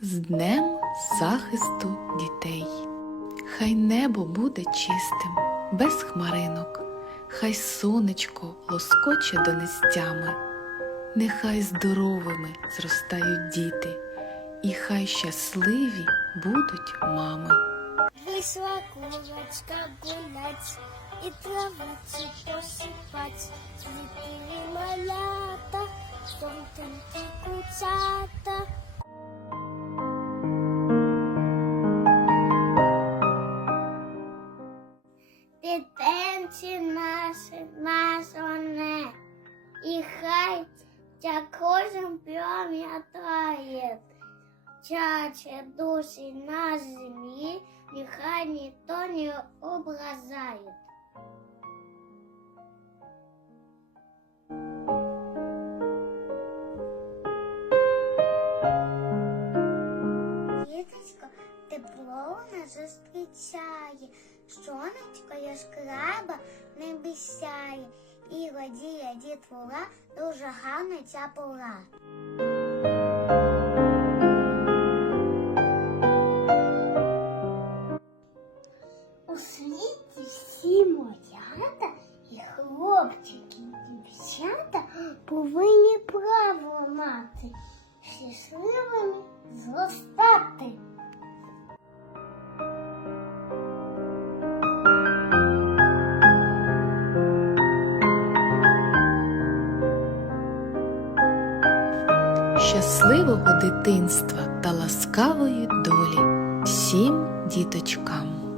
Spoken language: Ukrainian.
з Днем захисту дітей. Хай небо буде чистим, без хмаринок, хай сонечко лоскоче донестями, нехай здоровими зростають діти, і хай щасливі будуть мами. Вышла курочка гулять и травицу посыпать. Цветы малята, тонкие кучата. Дитинці наші, нашоне, і хай ця кожен пам'ятає. Чаче душі на землі, нехай ніхто не образає. Діточко тепло нас зустрічає, сонечко яскрава не сяє, і радіє дітвора дуже гарна ця пора. У світі всі молята і хлопчики, і дівчата повинні право мати, щасливими зростати. Щасливого дитинства та ласкавої долі всім діточкам.